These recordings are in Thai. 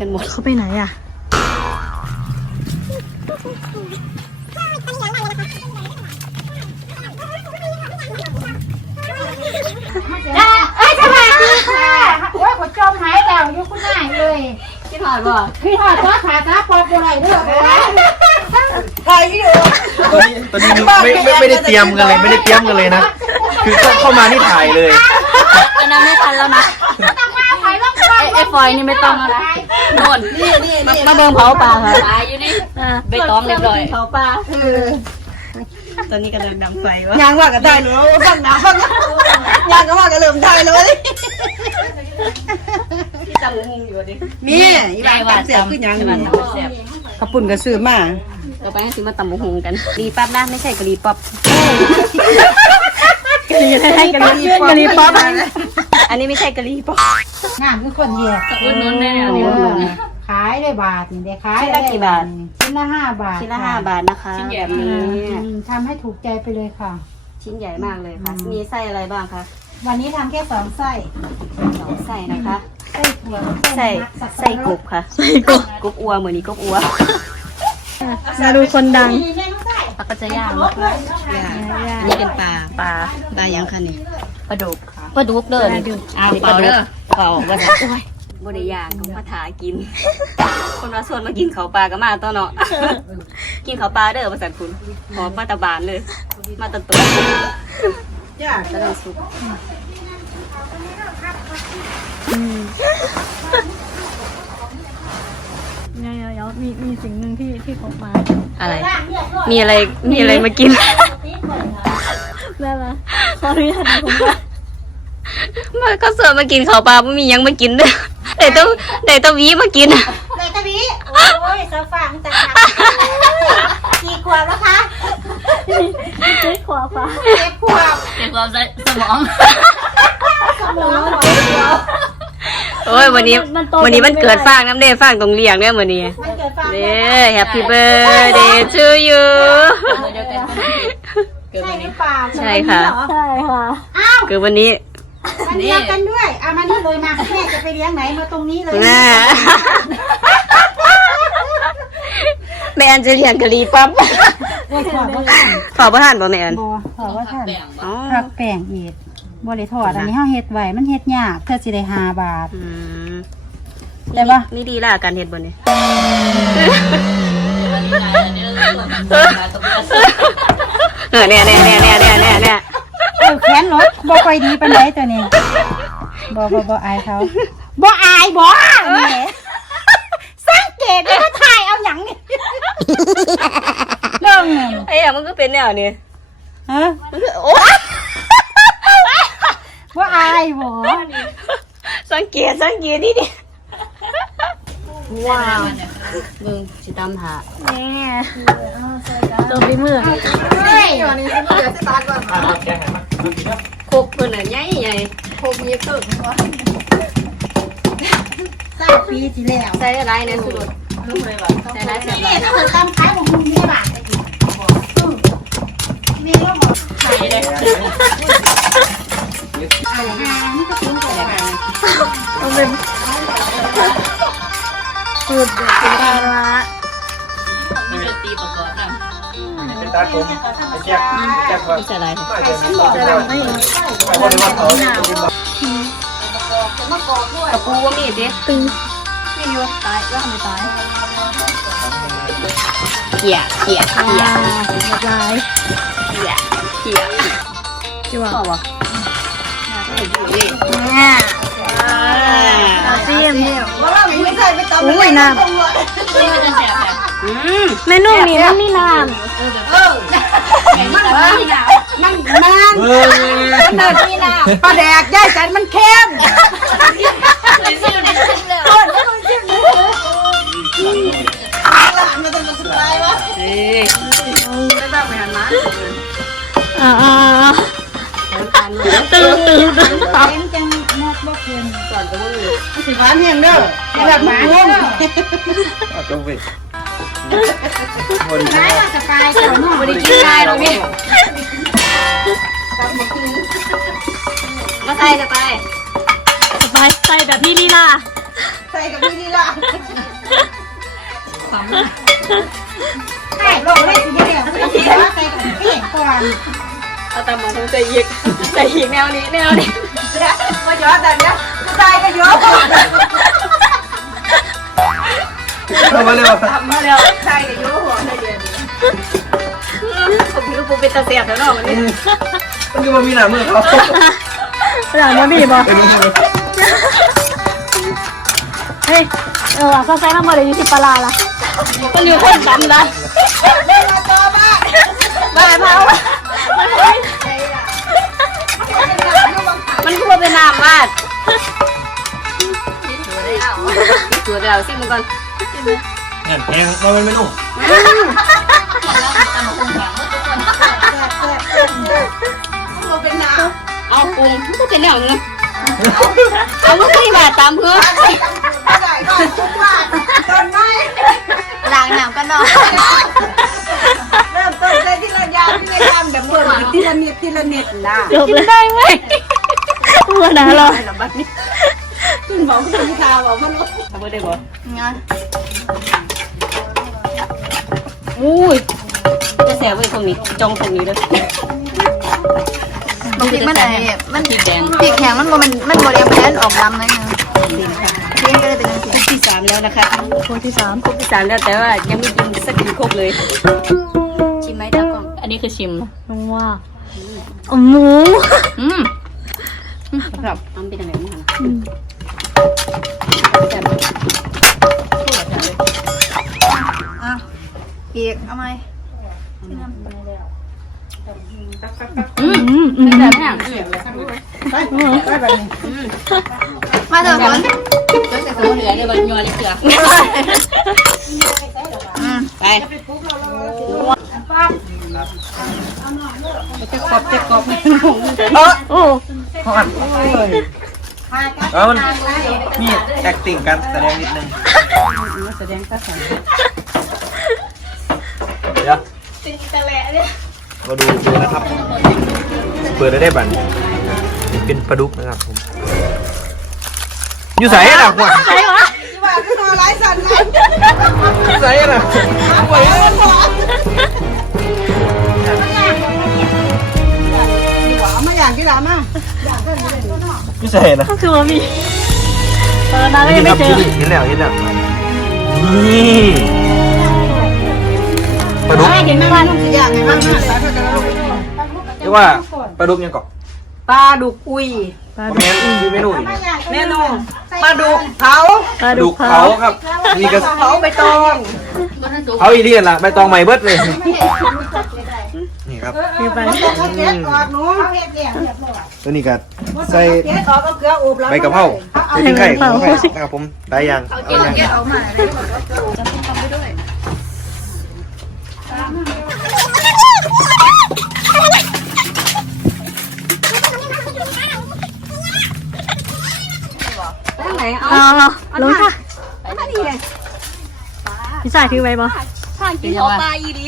กันหมดเขาไปไหนอะเอ้ยสวัสดีค่ะโอ้ยขอจมหายแล้วอยู่คุณนายเลยพี่ถอดบ่พี่ทอดตัวขาตาปอบอะไรเด้อตอนนี้ตอนนี้ไม่ไม่ไม่ได้เตรียมกันเลยไม่ได้เตรียมกันเลยนะ คือเข้าเข้ามานี่ถ่ายเลยอันนั้นไม่ทันแล้วนะต้ องมาถอยลงไปไอ้ไอ้ฟอยนี่ไม่ต้องแล้วนะโน่นนี่นี่มาเบิ่งเผาปลาค่ะปลาอยู่นี่ใบตองเรียบร้อยเผาปลาตอนนี้กำลังดังไฟวะยางว่ากันได้เนอะฟังหนาฟังยางก็ว่ากันเริ่มได้เลยที่จำงงอยู่ดิมีอีบานเสียบขึ้นยังมันเสียบขับปุ่นก็ซื้อมาต่อไปให้ซื้อมาตำบักหงกันกะหรี่ปั๊บนะไม่ใช่กะหรี่ป๊อปกะหรี่ให้กะหรี่กะหรี่ป๊อปอันนี้ไม่ใช่กะหรี่ป๊อป งามคือคนเดียวอุดหนุนแน่อันนี้อุดหนุนขายได้บาทนี่ได้ขายชิ้นละกี่บาท ชิ้นละห้าบาทชิ้นละห้าบาทนะคะแบบนี้อืมทำให้ถูกใจไปเลยค่ะ ชิ้นใหญ่มากเลยค่ะมีไส้อะไรบ้างคะวันนี้ทำแค่สองไส้สองไส้นะคะไส้ถั่วไส้สับปะรดไส้กบค่ะใส่กบกบอัวเหมือนนี้กบอัวมาดูคนดังมีเมนูไส้แล้วก็จะย่างรนะสคะด้วยนะคะนี่เป็นปลาปลาปลายังคะนี่ปลาดุก ปลาดุกเด้อนี่อ้าวเปล่าเด้อเปล่าว่าจะโอ้ยบ่ได้ย่างก็มาถากิน คนมาชวนมากินเขาวปลาก็มาตัวเนาะ กินเขาวปลาเด้อภาษาคุณหอมมาตะบานเลย มาตะตัวจ้าแล้วก็ซุปเดี๋ยวเดี๋ยวมีมีสิ่งหนึ่งที่ที่เขามา อะไร มีอะไร มีอะไรมากินได้ละขออนุญาตนะผมว่า มันก็เสิร์ฟมากินเขาวปลาไม่มีหยังมากินเด้อแต่ต้องแต่ต้องวีมากินเลยตะบีโอ้ยสะฟังแต่หนักกี่ขวบแล้วคะเจ๊ขวาฟ้าเจ็ดขวบเจ็บความสมองสมองโอ้ยวันนี้วันนี้มันเกิดฟางน้ำเด้ฟางตรงเลียงเนี่ยวันนี้มันเกิดฟังเด้ Happy birthday to you ใช่หรือเปล่าใช่ค่ะใช่ค่ะอ้าวเกิดวันนี้ มันเลี้ยงกันด้วยเอามานี่เลยมาแม่จะไปเลี้ยงไหนมาตรงนี้เลยน่าแม่อันจะเรียนกะหรี่ปั๊บว่าขอว่าท่านขอประทานบ่แม่อันบอขอว่าท่านอ๋อผักแป้งอีกบริทอดอันนี้เฮาเฮ็ดไว้มันเฮ็ดยากเธอสิได้ห้าบาทอืมได้ปะนี่ดีล่ะการเฮ็ดบ่เนี่ยเออเนี่ยเนี่ยเนี่ยเนี่ยเนี่ยเนี่ย เนี่ยเออแขนรถบ่ค่อยดีปานใดตัวนี้บ่บ่บ่อายเขาบ่อายบ่นี่แหละสังเกตว่าเขาถ่ายเอาหยังนี่เรื่องหนึ่งไอ้อะมันก็เป็นแนวนี้ฮะโอ้บ่อายบ่สังเกตสังเกตนี่ดิว้าวมึงสิตามหาแม่ตัวฝีมือ เฮ้ยโคกเพิ่นน่ะใหญ่ใหญ่สามปีที่แล้วใส่อะไรเนี่ยสุดใส่อะไรใส่อะไรนี่ถ้าเกิดตามขายของมึงนี่บาทนี่ก็บอกขายเลยอาหารนี่ก็ทิ้งไปแล้วต้องเป็นสูตรปลาร้าตีประกอบนะ เป็นตาผมไอ้แจ๊คแจ๊คว่าใส่อะไรจะทำให้ไอ้คนที่ว่าเขากระปูว่ามีสิตึงมีอยู่ตายว่าทำไมตายเขี่ยเขี่ยอ่าเขี่ยลายเขี่ยเขี่ยจิ๋วชอบวะอ่าเอาจิ้มอุ้ยน้ อืมเมนูนี้มันมีน้ำมันมันเฮ้ยปลาแดกย่ายจันมันเค็มเอ้ยำอ่าอ่าตึงตึงตึงเค็มจังนกบ่เค็มสิฟ้าเมียงเด้อแบบมันงงตรงไป บริร้ายว่าสกายเจ้าเนาะไม่ได้กินง่ายหรอกพี่มาใส่จะไปสบายใจแบบพี่ลีลากับพี่นี่ล่ะใช่ลงเลยสิเนี่ยไม่ได้ใส่กับพี่ก่อนเอาตามมองคงใจอีกใจอีกแนวนี้แนวนี้มาย้อนแต่เนี้ยใจก็ย้อน เอามาเร็วมาแล้วใจก็ย้อนหัวได้เดือนผมพี่ลูกปูเป็นตาเสียบแล้วเนาะวันนี้มันก็มามีหน้ามือเขาหลังมาบีบอะเป็นมือเฮ้ยเออว่ะเขาใช้ทั้งหมดเลยยี่สิบปลาละมันอยู่คนกันนะมาต่อบ้านบ้านเผามันควรเป็นน้ำมากตัวเดียวสิมันก่อน เนี่ยแพงมาเป็นเมนูเป็นน้เอาปรุงก็เป็นแนวนึงเอาลูกที่มาตามเพื่อำได้ก่อนทุกวันต้นไม้ล้างน้ำกันเนาะเริ่มต้นเลยทีละอย่างทีละอย่างแบบเปิดทีละนิดทีละนิดนะจบเลยได้ไหมเมื่อนะเราลำบากนี่กินบอกคุณตาบอกมันทำไม่ได้บ่งาน อุ้ยจะแสบไว้ตรงนี้จองตรงนี้เลยบางทีมันไอ้มันพริกแดงปีกแข็งมันบ่มันมันบ่ได้แพ้นออกลำเลยนะเพี้ยนก็เลยเป็นจังซี่ที่สามแล้วนะคะคนที่สามครบที่สามแล้วแต่ว่ายังไม่กินสักกี่ครบเลย ชิมไหมตากล้องอันนี้คือชิมน้องว่าเอาหมูอืมครับทำเป็นยังไงบ้างอืม อีกเอาไหมอืมอืมอืมแต่เนี่ยไปไปแบบนี้มาเถอะคนก็ใส่ตัวเหลือเลยบนยัวนี่เกลืออืมไปจะกบจะกบโอ้เขาอัดแล้วมันมี acting การแสดงนิดนึงแสดงภาษา เดี๋ยวมาดูดูนะครับ เปิดได้ได้บันเป็นปลาดุกนะครับผมอยู่ใส่น่ะหัวใครวะที่ว่าคือมาไล่สันนะอยู่ใส่น่ะหัวมันหัวหัวมาอย่างที่ดามาอยู่ใส่น่ะก็คือว่ามีเออนาก็ยังไม่เจอเห็นแล้วเห็นแล้วนี่ ปลาดุกเห็นไหมวันอย่างไงบ้างนะสาธารณะเรียกว่าปลาดุกยังเกาะปลาดุกอุยเมนูชื่อเมนูนี่เมนูปลาดุกเผาปลาปลาดุดุกกเผาเผาครับนี่ก็เผาใบตองเผาอีเลียนล่ะใบตองใหม่เบิดเลยนี่ครับคือไปเขาเก็บออกหนูเก็บเรียบร้อยตัวนี้ก็ใส่เก็บออกก็เกลืออบแล้วใบกะเพราใส่ทิ้งไข่ของไข่นะครับผมได้ยังเอายังเอามาเอา เอาลงค่ะพี่สายถือไว้บ่ข้างกินหัวปลาอีดี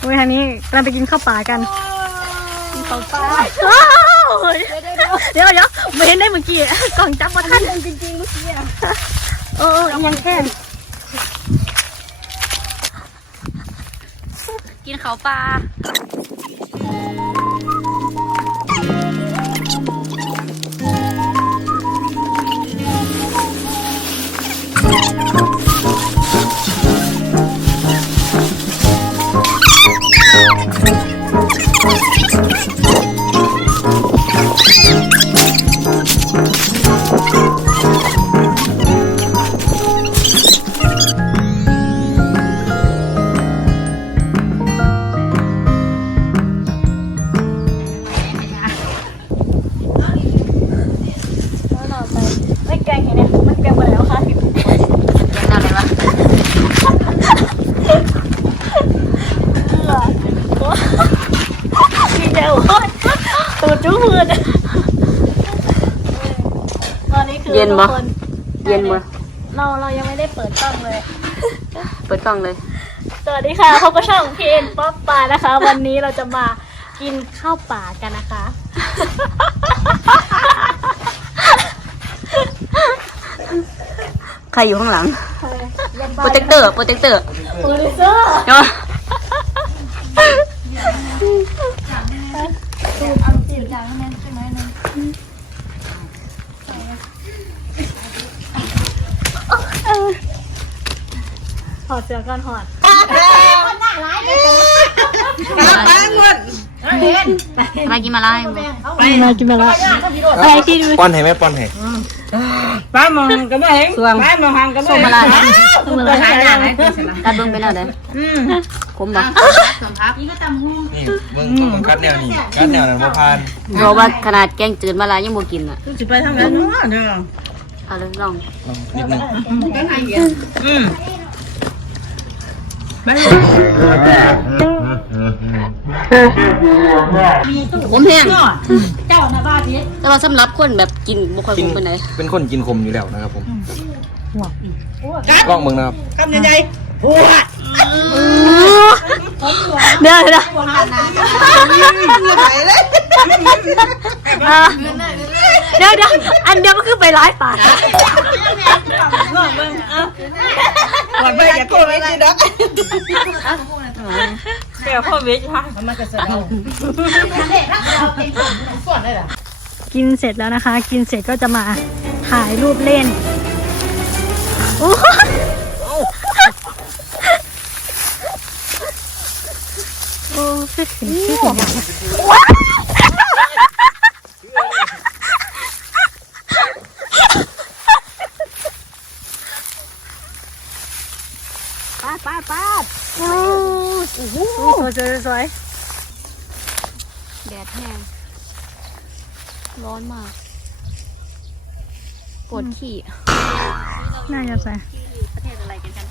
เว้ยทางนี้กำลังไปกินข้าวป่ากันของปลาอ้าวเดี๋ยวเดี๋ยวไม่เห็นได้เมื่อกี้กล่องจับมาทันจริงๆเมื่อกี้โอ้ยังแค่ กินเขาปลา เย็นบ่ทุกคนเย็นมั้ยเราเรายังไม่ได้เปิดกล้องเลย เปิดกล้องเลย สวัสดีค่ะพบกับช่องพีเอ็นป๊อปปานะคะ วันนี้เราจะมากินข้าวป่ากันนะคะ ใครอยู่ข้างหลัง โปรเจคเตอร์ โปรเจคเตอร์โปรดิวเซอร์ เนาะ ถ อดเสื้อก่อนถอดมากินมาไล่มากินมาละอะไรที่ดูป้อนให้แม่ป้อนให้ป้ามองก็ไม่เห็นป้ามองหังก็ไม่ส้มเห็มานไล่มือละตัดเบิ้งไปแล้วเด้ออืมผมบอกนี่มึงมึงกัดแนวนี่กัดแนวนั้นบ่ผ่านเพราะว่าขนาดแกงจืดมาลายยังบ่กินอะจะไปทางนั้นเนาะเด้อเอาเลยลองลองนิดนึงอืม ผมแห้งเจ้าหน้าบ้านนี้แต่ว่าสำหรับคนแบบกินบ่ค่อยกิคุ้นมปานใดเป็นคนกินขมอยู่แล้วนะครับผมกล้องมึงนะครับคำใหญ่ๆหัวเดี๋ยวเดี๋ยวอะเดี๋ยวเดี๋ยวอันเดียวมันคือไปร้ายป่าหวานไปอย่าโกรธไม่ด้ดอกแก่พ่อเวชค่ะมันก็เสร็จแล้วกินเสร็จแล้วนะคะ กินเสร็จก็จะมาถ่ายรูปเล่นโอ้โอ้ฟิกสิฟิกสิป้าป้าป้าโอ้โหสวยสวยสวย แดดแห้ง ร้อนมาก ปวดขี้น่าจะใส่ประเทศอะไรกันกัน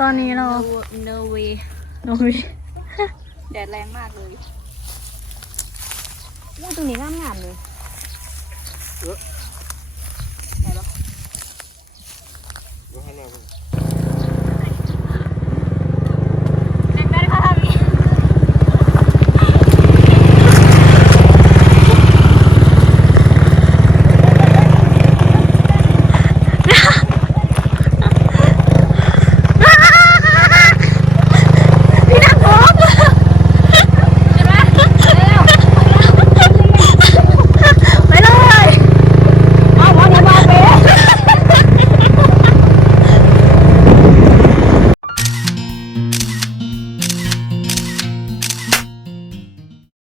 ตอนนี้เราเนอร์เวย์โอ้ยแดดแรงมากเลยอู้ตรงนี้งามงามๆเลย